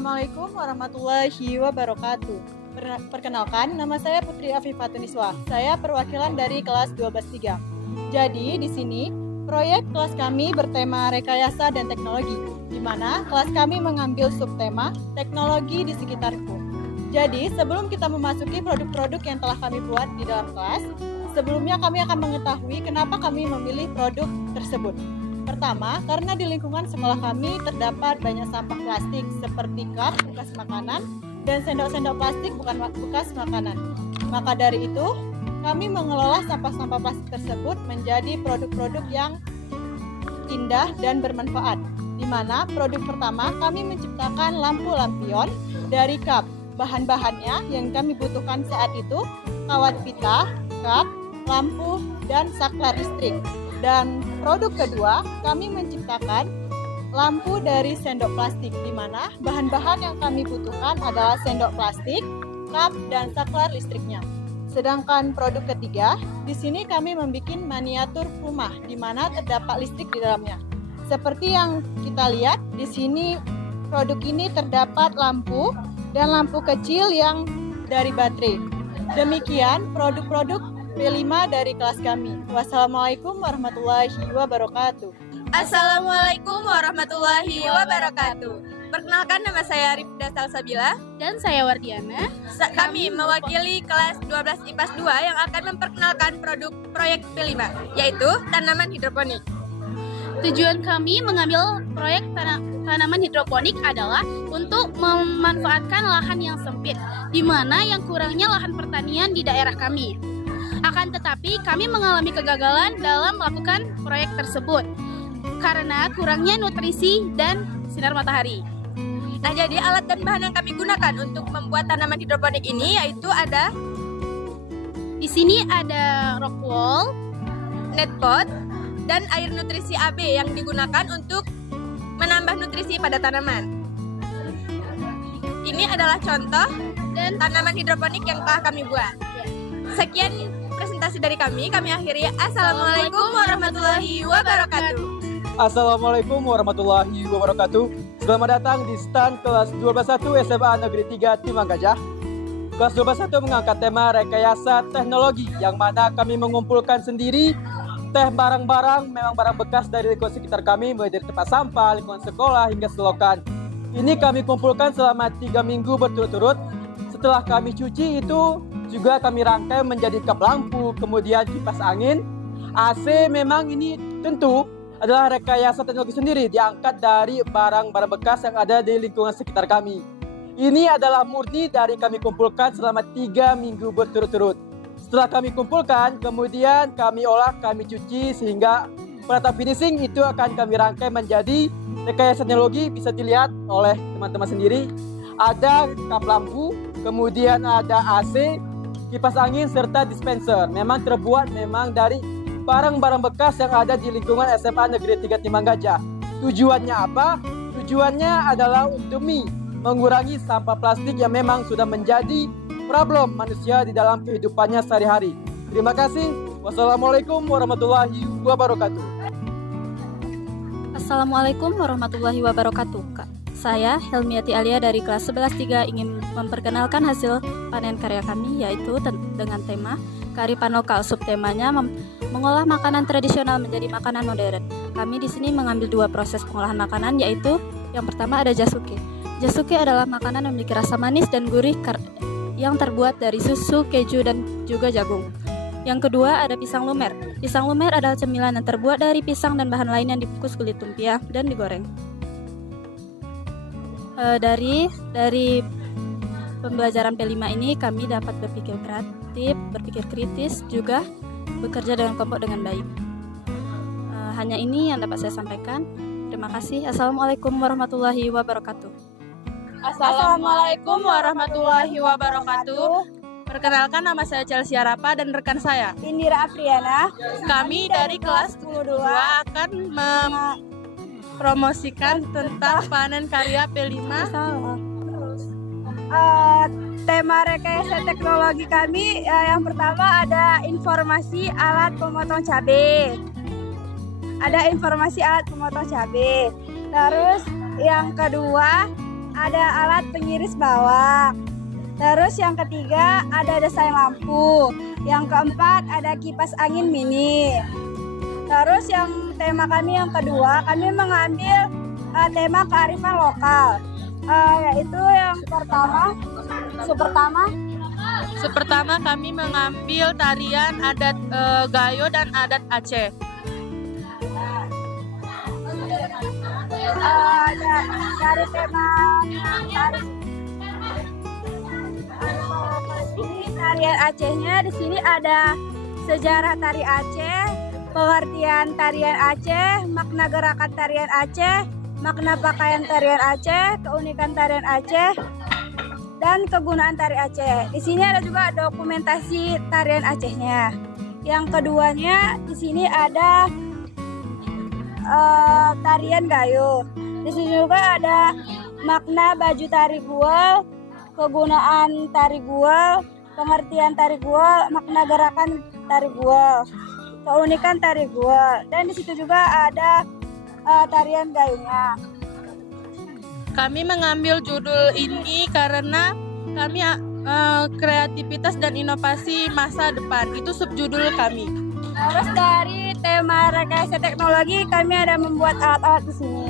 Assalamualaikum warahmatullahi wabarakatuh. Perkenalkan, nama saya Putri Afifatun-Iswa. Saya perwakilan dari kelas 12-3. Jadi, di sini proyek kelas kami bertema rekayasa dan teknologi, di mana kelas kami mengambil subtema teknologi di sekitarku. Jadi, sebelum kita memasuki produk-produk yang telah kami buat di dalam kelas, sebelumnya kami akan mengetahui kenapa kami memilih produk tersebut. Pertama, karena di lingkungan sekolah kami terdapat banyak sampah plastik seperti cup bekas makanan dan sendok-sendok plastik bukan bekas makanan. Maka dari itu, kami mengelola sampah-sampah plastik tersebut menjadi produk-produk yang indah dan bermanfaat. Di mana produk pertama kami menciptakan lampu lampion dari cup. Bahan-bahannya yang kami butuhkan saat itu kawat pita, cup, lampu, dan saklar listrik. Dan produk kedua, kami menciptakan lampu dari sendok plastik, di mana bahan-bahan yang kami butuhkan adalah sendok plastik, cup, dan saklar listriknya. Sedangkan produk ketiga, di sini kami membuat miniatur rumah, di mana terdapat listrik di dalamnya. Seperti yang kita lihat, di sini produk ini terdapat lampu dan lampu kecil yang dari baterai. Demikian produk-produk P5 dari kelas kami. Wassalamualaikum warahmatullahi wabarakatuh. Assalamualaikum warahmatullahi wabarakatuh. Perkenalkan, nama saya Rifda Salsabila dan saya Wardiana. Kami mewakili kelas 12 IPAS 2 yang akan memperkenalkan produk proyek P5, yaitu tanaman hidroponik. Tujuan kami mengambil proyek tanaman hidroponik adalah untuk memanfaatkan lahan yang sempit, di mana yang kurangnya lahan pertanian di daerah kami. Akan tetapi, kami mengalami kegagalan dalam melakukan proyek tersebut karena kurangnya nutrisi dan sinar matahari. Nah, jadi alat dan bahan yang kami gunakan untuk membuat tanaman hidroponik ini yaitu ada di sini ada rock wool, net pot, dan air nutrisi AB yang digunakan untuk menambah nutrisi pada tanaman. Ini adalah contoh dan tanaman hidroponik yang telah kami buat. Sekian presentasi dari kami akhiri. Assalamualaikum warahmatullahi wabarakatuh. Assalamualaikum warahmatullahi wabarakatuh. Selamat datang di stand kelas 12-1 SMA Negeri 3 Timang Gajah. Kelas 12-1 mengangkat tema rekayasa teknologi, yang mana kami mengumpulkan sendiri barang-barang, memang barang bekas dari lingkungan sekitar kami, mulai dari tempat sampah, lingkungan sekolah, hingga selokan. Ini kami kumpulkan selama 3 minggu berturut-turut. Setelah kami cuci itu juga kami rangkai menjadi kap lampu, kemudian kipas angin, AC. Memang ini tentu adalah rekayasa teknologi sendiri, diangkat dari barang-barang bekas yang ada di lingkungan sekitar kami. Ini adalah murni dari kami kumpulkan selama 3 minggu berturut-turut. Setelah kami kumpulkan, kemudian kami olah, kami cuci, sehingga pada finishing itu akan kami rangkai menjadi rekayasa teknologi. Bisa dilihat oleh teman-teman sendiri. Ada kap lampu, kemudian ada AC, kipas angin, serta dispenser. Memang terbuat dari barang-barang bekas yang ada di lingkungan SMA Negeri 3 Timang Gajah. Tujuannya apa? Tujuannya adalah untuk mengurangi sampah plastik yang memang sudah menjadi problem manusia di dalam kehidupannya sehari-hari. Terima kasih. Wassalamualaikum warahmatullahi wabarakatuh. Assalamualaikum warahmatullahi wabarakatuh. Saya Helmiati Alia dari kelas 11-3 ingin memperkenalkan hasil panen karya kami, yaitu dengan tema kearifan lokal. Subtemanya mengolah makanan tradisional menjadi makanan modern. Kami di sini mengambil 2 proses pengolahan makanan, yaitu yang pertama ada jasuke. Jasuke adalah makanan yang memiliki rasa manis dan gurih yang terbuat dari susu, keju, dan juga jagung. Yang kedua ada pisang lumer. Pisang lumer adalah cemilan yang terbuat dari pisang dan bahan lain yang dikukus kulit lumpia dan digoreng. Dari pembelajaran P5 ini kami dapat berpikir kreatif, berpikir kritis, juga bekerja dengan kelompok dengan baik. Hanya ini yang dapat saya sampaikan. Terima kasih. Assalamualaikum warahmatullahi wabarakatuh. Assalamualaikum warahmatullahi wabarakatuh. Perkenalkan, nama saya Chelsea Arapa dan rekan saya Indira Afriana. Kami dari kelas 10-2 akan mempromosikan tentang panen karya P5. Tema rekayasa teknologi kami yang pertama ada informasi alat pemotong cabai. Terus yang kedua ada alat pengiris bawang. Terus yang ketiga ada desain lampu. Yang keempat ada kipas angin mini. Terus yang tema kami yang kedua, kami mengambil tema kearifan lokal. Yaitu yang Pertama kami mengambil tarian adat Gayo dan adat Aceh. Dari tema tarian Acehnya, di sini ada sejarah tari Aceh, pengertian tarian Aceh, makna gerakan tarian Aceh, makna pakaian tarian Aceh, keunikan tarian Aceh, dan kegunaan tari Aceh. Di sini ada juga dokumentasi tarian Acehnya. Yang keduanya di sini ada tarian Gayo. Di sini juga ada makna baju tari guel, kegunaan tari guel, pengertian tari guel, makna gerakan tari guel, keunikan tari guel, dan di situ juga ada tarian Gayonya. Kami mengambil judul ini karena kami kreativitas dan inovasi masa depan. Itu subjudul kami. Terus dari tema rekayasa teknologi, kami ada membuat alat-alat di sini.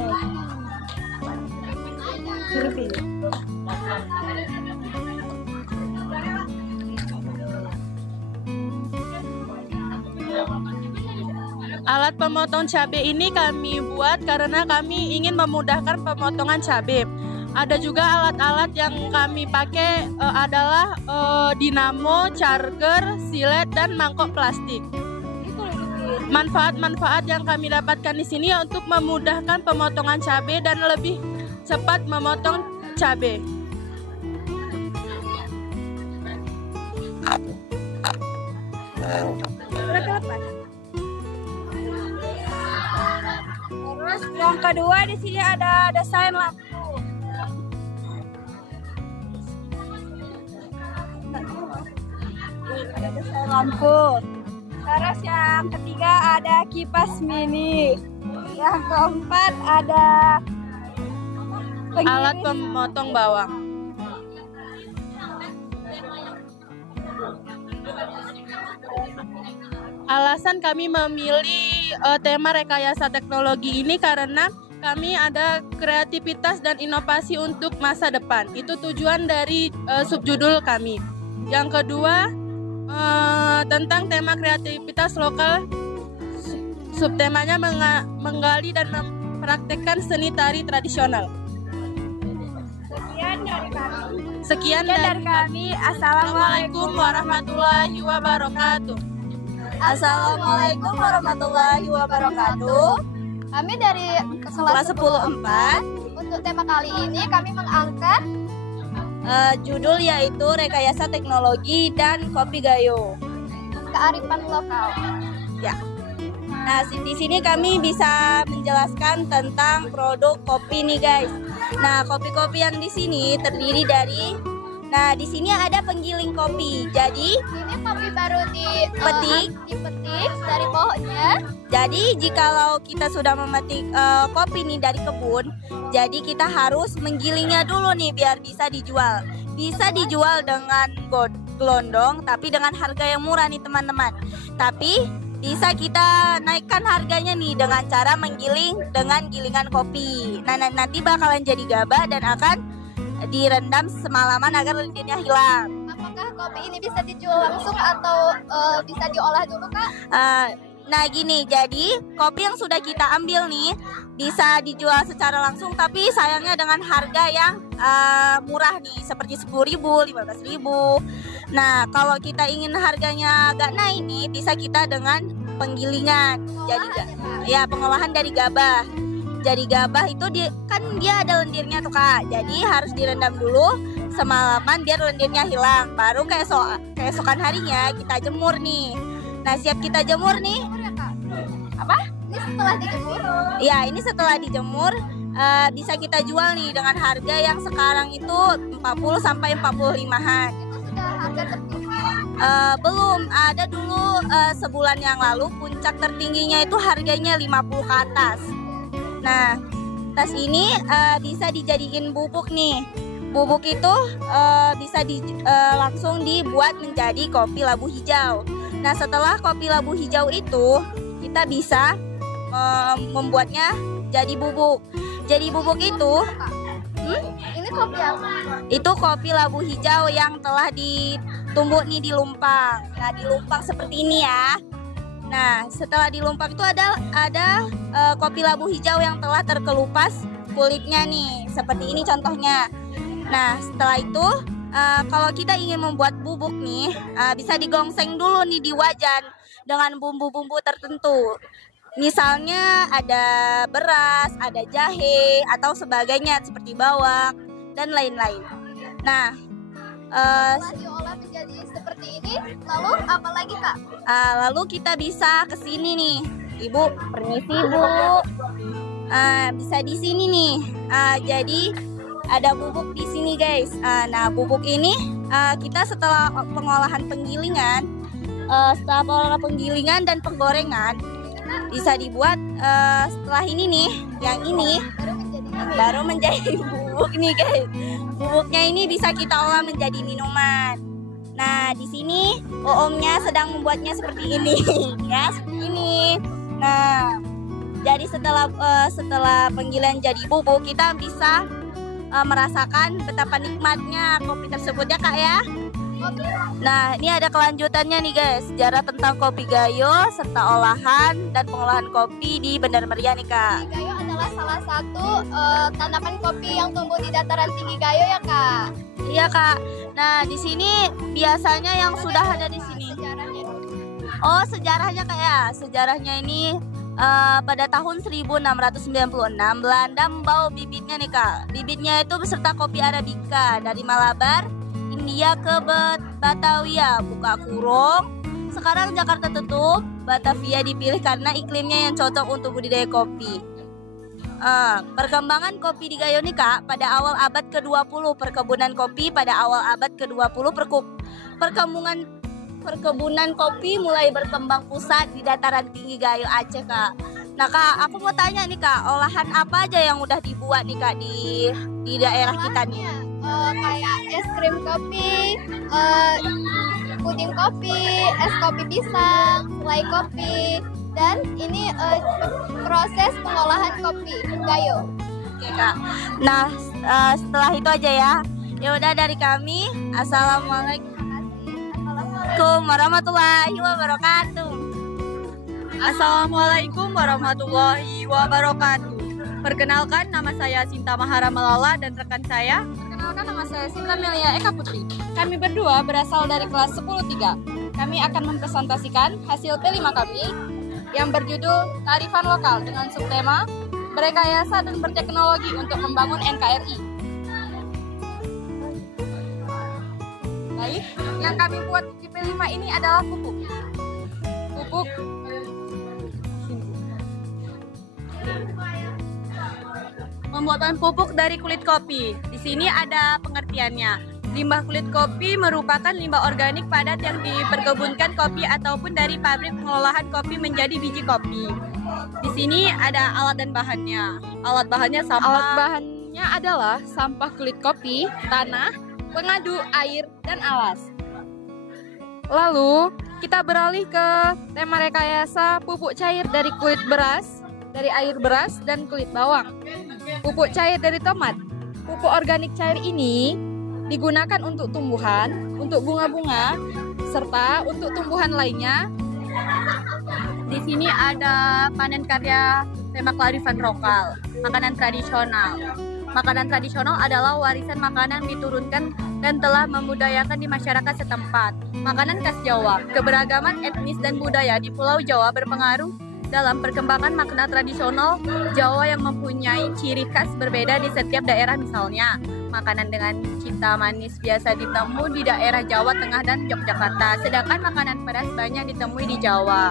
Alat pemotong cabai ini kami buat karena kami ingin memudahkan pemotongan cabai. Ada juga alat-alat yang kami pakai adalah dinamo, charger, silet, dan mangkok plastik. Manfaat-manfaat yang kami dapatkan di sini untuk memudahkan pemotongan cabai dan lebih cepat memotong cabai. Terus yang kedua di sini ada desain lampu. Ada desain lampu. Terus yang ketiga ada kipas mini. Yang keempat ada alat pemotong bawang. Alasan kami memilih tema rekayasa teknologi ini karena kami ada kreativitas dan inovasi untuk masa depan. Itu tujuan dari subjudul kami. Yang kedua, tentang tema kreativitas lokal, subtemanya menggali dan mempraktekkan seni tari tradisional. Sekian dari kami. Assalamualaikum warahmatullahi wabarakatuh. Assalamualaikum warahmatullahi wabarakatuh. Kami dari Kelas 10-4. Untuk tema kali ini kami mengangkat Judul yaitu rekayasa teknologi dan kopi Gayo. kearifan lokal. Ya. Nah, di sini kami bisa menjelaskan tentang produk kopi nih, guys. Nah, kopi-kopi yang di sini terdiri dari di sini ada penggiling kopi. Jadi, Ini kopi baru Petik. dipetik dari pohonnya. jadi jikalau kita sudah memetik kopi nih dari kebun, jadi kita harus menggilingnya dulu nih biar bisa dijual. Bisa dijual dengan gelondong, tapi dengan harga yang murah nih teman-teman. Tapi bisa kita naikkan harganya nih dengan cara menggiling dengan gilingan kopi. Nah, nanti bakalan jadi gabah dan akan direndam semalaman agar lendirnya hilang. Apakah kopi ini bisa dijual langsung atau bisa diolah dulu, Kak? Nah gini, jadi kopi yang sudah kita ambil nih bisa dijual secara langsung, tapi sayangnya dengan harga yang murah nih, seperti 10.000, 15.000. Nah, kalau kita ingin harganya agak naik nih, bisa kita dengan penggilingan. Jadi ya pengolahan dari gabah. Jadi gabah itu kan dia ada lendirnya tuh, Kak. Jadi harus direndam dulu semalaman biar lendirnya hilang. Baru keesokan harinya kita jemur nih. Nah, siap kita jemur nih. Apa? Ini setelah dijemur. Ya, ini setelah dijemur bisa kita jual nih dengan harga yang sekarang itu 40 sampai 45-an. Itu sudah harga tertinggi. Belum, ada dulu sebulan yang lalu puncak tertingginya itu harganya 50 ke atas. Nah, atas ini bisa dijadiin bubuk nih. Bubuk itu bisa langsung dibuat menjadi kopi labu hijau. Nah, setelah kopi labu hijau itu kita bisa membuatnya jadi bubuk. Jadi bubuk itu Ini kopi apa? itu kopi labu hijau yang telah ditumbuk nih di lumpang. Nah, di lumpang seperti ini ya. Nah, setelah di lumpang itu ada kopi labu hijau yang telah terkelupas kulitnya nih. Seperti ini contohnya. Nah, setelah itu kalau kita ingin membuat bubuk nih, bisa digongseng dulu nih di wajan dengan bumbu-bumbu tertentu. Misalnya ada beras, ada jahe, atau sebagainya seperti bawang dan lain-lain. Nah, Setelah diolah menjadi seperti ini, lalu apa lagi Kak? lalu kita bisa ke sini nih, Ibu. Permisi, Bu. Bisa di sini nih. Jadi ada bubuk di sini, guys. Nah, bubuk ini kita setelah pengolahan penggilingan, dan penggorengan bisa dibuat setelah ini nih, yang ini baru menjadi bubuk nih, guys. Bubuknya ini bisa kita olah menjadi minuman. Nah, di sini Oomnya sedang membuatnya seperti ini, ya, seperti ini. Nah, jadi setelah penggilingan jadi bubuk, kita bisa merasakan betapa nikmatnya kopi tersebut ya, Kak ya. Nah, ini ada kelanjutannya nih, guys. Sejarah tentang kopi gayo serta olahan dan pengolahan kopi di Bandar Meriah nih, Kak. Gayo adalah salah satu tanaman kopi yang tumbuh di dataran tinggi Gayo ya Kak. Iya, Kak. Nah, di sini biasanya yang sudah ada di sini. Sejarahnya dulu. Oh, sejarahnya Kak ya. Sejarahnya ini pada tahun 1696 Belanda membawa bibitnya nih, Kak. Bibitnya itu beserta kopi Arabica dari Malabar, India ke Batavia, buka kurung. Sekarang Jakarta tutup, Batavia dipilih karena iklimnya yang cocok untuk budidaya kopi. Perkembangan kopi di Gayo nih, Kak, pada awal abad ke-20. Perkebunan kopi pada awal abad ke-20. Perkebunan kopi mulai berkembang pusat di dataran tinggi Gayo Aceh, Kak. Nah, Kak, aku mau tanya nih, Kak, olahan apa aja yang udah dibuat nih, Kak, di daerah kita nih? Kayak es krim kopi, puding kopi, es kopi pisang, selai kopi, dan ini proses pengolahan kopi Gayo. Oke, Kak. Nah, setelah itu aja ya. Ya udah, dari kami, assalamualaikum warahmatullahi wabarakatuh. Assalamualaikum warahmatullahi wabarakatuh. Perkenalkan, nama saya Sinta Mahara Malala dan rekan saya. Perkenalkan, nama saya Sinta Melia Eka Putri. Kami berdua berasal dari kelas 10-3. Kami akan mempresentasikan hasil P5 kami yang berjudul Kearifan Lokal dengan subtema Berrekayasa dan Berteknologi untuk Membangun NKRI. Baik, yang kami buat di P5 ini adalah pupuk. Pembuatan pupuk dari kulit kopi. Di sini ada pengertiannya. Limbah kulit kopi merupakan limbah organik padat yang diperkebunkan kopi ataupun dari pabrik pengolahan kopi menjadi biji kopi. Di sini ada alat dan bahannya. Alat bahannya adalah sampah kulit kopi, tanah, pengadu, air, dan alas. Lalu kita beralih ke tema rekayasa pupuk cair dari kulit beras, dari air beras, dan kulit bawang. Pupuk cair dari tomat. Pupuk organik cair ini digunakan untuk tumbuhan, untuk bunga-bunga, serta untuk tumbuhan lainnya. Di sini ada panen karya tema kearifan lokal, makanan tradisional. Makanan tradisional adalah warisan makanan diturunkan dan telah memudayakan di masyarakat setempat. Makanan khas Jawa, keberagaman etnis dan budaya di Pulau Jawa berpengaruh dalam perkembangan makanan tradisional Jawa yang mempunyai ciri khas berbeda di setiap daerah. Misalnya, makanan dengan cita manis biasa ditemui di daerah Jawa Tengah dan Yogyakarta, sedangkan makanan pedas banyak ditemui di Jawa.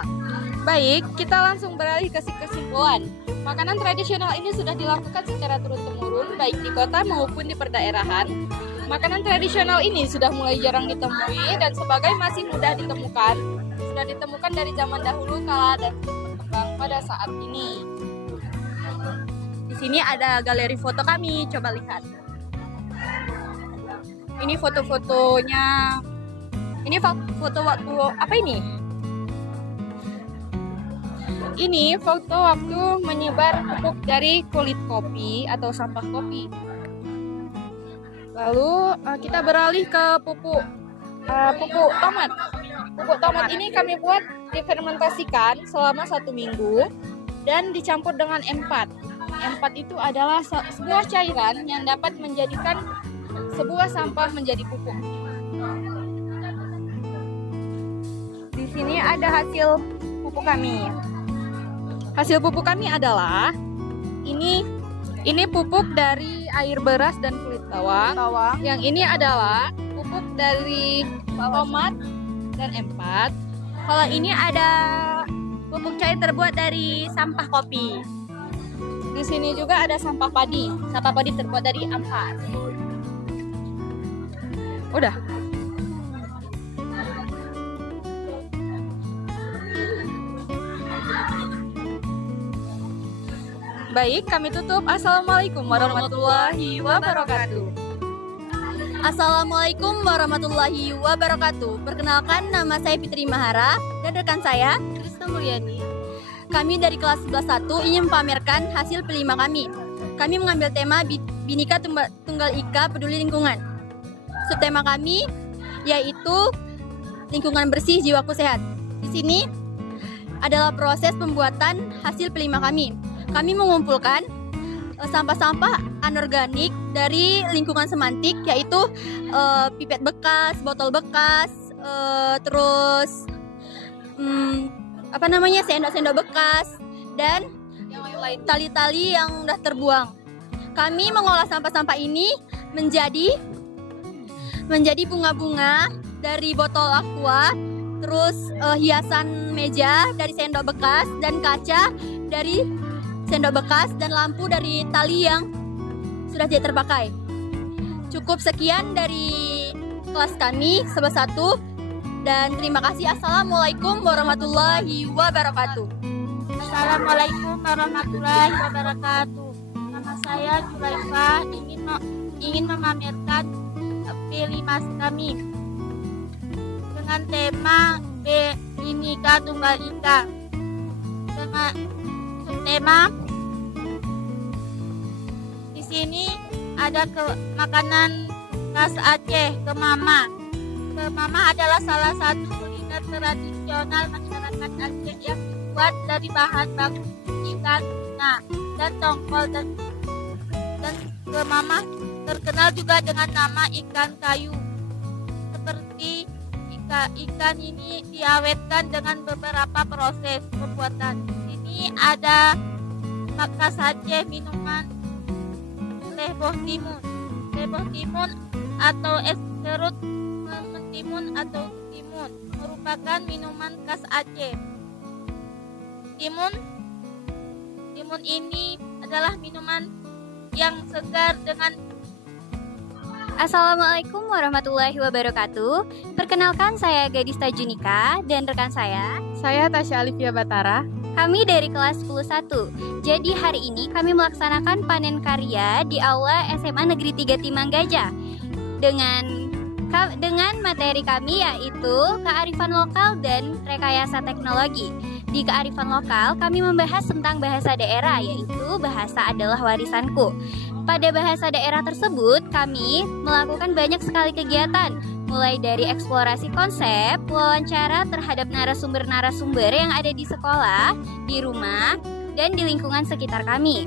Baik, kita langsung beralih ke kesimpulan. Makanan tradisional ini sudah dilakukan secara turun-temurun, baik di kota maupun di perdaerahan. Makanan tradisional ini sudah mulai jarang ditemui dan sebagai masih mudah ditemukan, sudah ditemukan dari zaman dahulu kala dan berkembang pada saat ini. Di sini ada galeri foto kami, coba lihat. Ini foto-fotonya. Ini foto waktu apa ini? Ini foto waktu menyebar pupuk dari kulit kopi atau sampah kopi. Lalu kita beralih ke pupuk tomat. Pupuk tomat ini kami buat difermentasikan selama 1 minggu dan dicampur dengan M4. M4 itu adalah sebuah cairan yang dapat menjadikan sebuah sampah menjadi pupuk. Di sini ada hasil pupuk kami. Hasil pupuk kami adalah ini pupuk dari air beras dan kulit bawang. Yang ini adalah pupuk dari tomat dan M4. Kalau ini ada pupuk cair terbuat dari sampah kopi. Di sini juga ada sampah padi. Sampah padi terbuat dari ampas. Udah. Baik, kami tutup. Assalamualaikum warahmatullahi wabarakatuh. Assalamualaikum warahmatullahi wabarakatuh. Perkenalkan, nama saya Fitri Mahara dan rekan saya Krisna Mulyani. Kami dari kelas 11-1 ingin memamerkan hasil P5 kami. Kami mengambil tema Bhinneka Tunggal Ika Peduli Lingkungan. Subtema kami yaitu lingkungan bersih, jiwaku sehat. Di sini adalah proses pembuatan hasil P5 kami. Kami mengumpulkan sampah-sampah anorganik dari lingkungan semantik, yaitu pipet bekas, botol bekas, terus sendok-sendok bekas, dan tali-tali yang udah terbuang. Kami mengolah sampah-sampah ini menjadi bunga-bunga dari botol aqua, terus hiasan meja dari sendok bekas, dan kaca dari sendok bekas, dan lampu dari tali yang sudah tidak terpakai. Cukup sekian dari kelas kami 11-1 dan terima kasih. Assalamualaikum warahmatullahi wabarakatuh. Assalamualaikum warahmatullahi wabarakatuh. Nama saya Julaifa, ingin memamerkan P5 kami dengan tema Bhinneka Tunggal Ika. Dengan tema di sini ada makanan khas Aceh, kemama. Kemama adalah salah satu kuliner tradisional masyarakat Aceh yang dibuat dari bahan baku ikan, tuna, dan tongkol, dan kemama terkenal juga dengan nama ikan kayu. Seperti ikan ini diawetkan dengan beberapa proses pembuatan. Ini ada khas Aceh, minuman teh boh timun atau es serut mentimun atau timun merupakan minuman khas Aceh. Timun ini adalah minuman yang segar dengan. Assalamualaikum warahmatullahi wabarakatuh. Perkenalkan, saya Gadis Tajunika dan rekan saya Tasya Alifia Batara. Kami dari kelas 10-1. Jadi hari ini kami melaksanakan panen karya di Aula SMA Negeri 3 Timanggajah dengan materi kami yaitu kearifan lokal dan rekayasa teknologi. Di kearifan lokal kami membahas tentang bahasa daerah, yaitu bahasa adalah warisanku. Pada bahasa daerah tersebut kami melakukan banyak sekali kegiatan, mulai dari eksplorasi konsep, wawancara terhadap narasumber-narasumber yang ada di sekolah, di rumah, dan di lingkungan sekitar kami.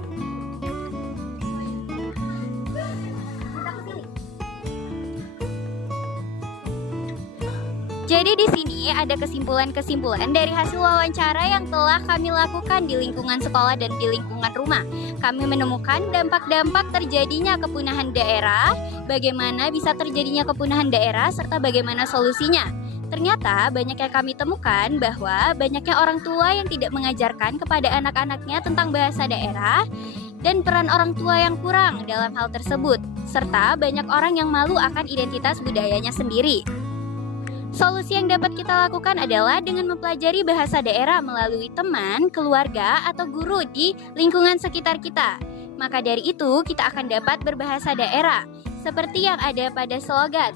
Jadi di sini ada kesimpulan-kesimpulan dari hasil wawancara yang telah kami lakukan di lingkungan sekolah dan di lingkungan rumah. Kami menemukan dampak-dampak terjadinya kepunahan daerah, bagaimana bisa terjadinya kepunahan daerah, serta bagaimana solusinya. Ternyata banyak yang kami temukan bahwa banyaknya orang tua yang tidak mengajarkan kepada anak-anaknya tentang bahasa daerah dan peran orang tua yang kurang dalam hal tersebut, serta banyak orang yang malu akan identitas budayanya sendiri. Solusi yang dapat kita lakukan adalah dengan mempelajari bahasa daerah melalui teman, keluarga, atau guru di lingkungan sekitar kita. Maka dari itu, kita akan dapat berbahasa daerah, seperti yang ada pada slogan.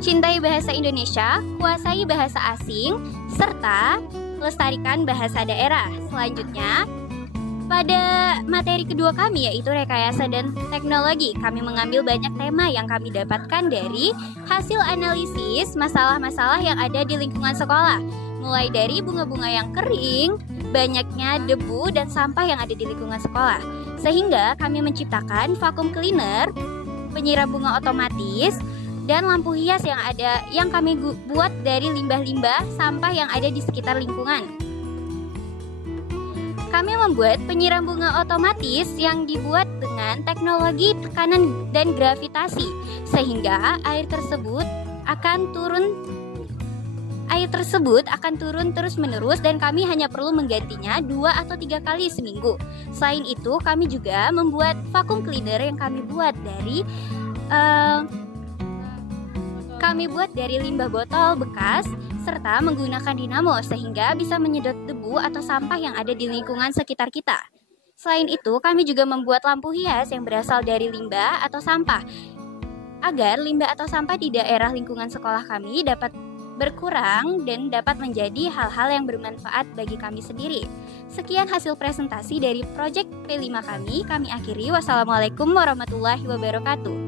Cintai bahasa Indonesia, kuasai bahasa asing, serta lestarikan bahasa daerah. Selanjutnya, pada materi kedua kami yaitu rekayasa dan teknologi, kami mengambil banyak tema yang kami dapatkan dari hasil analisis masalah-masalah yang ada di lingkungan sekolah. Mulai dari bunga-bunga yang kering, banyaknya debu dan sampah yang ada di lingkungan sekolah. Sehingga kami menciptakan vacuum cleaner, penyiram bunga otomatis, dan lampu hias yang kami buat dari limbah-limbah sampah yang ada di sekitar lingkungan. Kami membuat penyiram bunga otomatis yang dibuat dengan teknologi tekanan dan gravitasi, sehingga air tersebut akan turun terus-menerus dan kami hanya perlu menggantinya 2 atau 3 kali seminggu. Selain itu, kami juga membuat vacuum cleaner yang kami buat dari limbah botol bekas serta menggunakan dinamo sehingga bisa menyedot debu atau sampah yang ada di lingkungan sekitar kita. Selain itu, kami juga membuat lampu hias yang berasal dari limbah atau sampah agar limbah atau sampah di daerah lingkungan sekolah kami dapat berkurang dan dapat menjadi hal-hal yang bermanfaat bagi kami sendiri. Sekian hasil presentasi dari proyek P5 kami akhiri. Wassalamualaikum warahmatullahi wabarakatuh.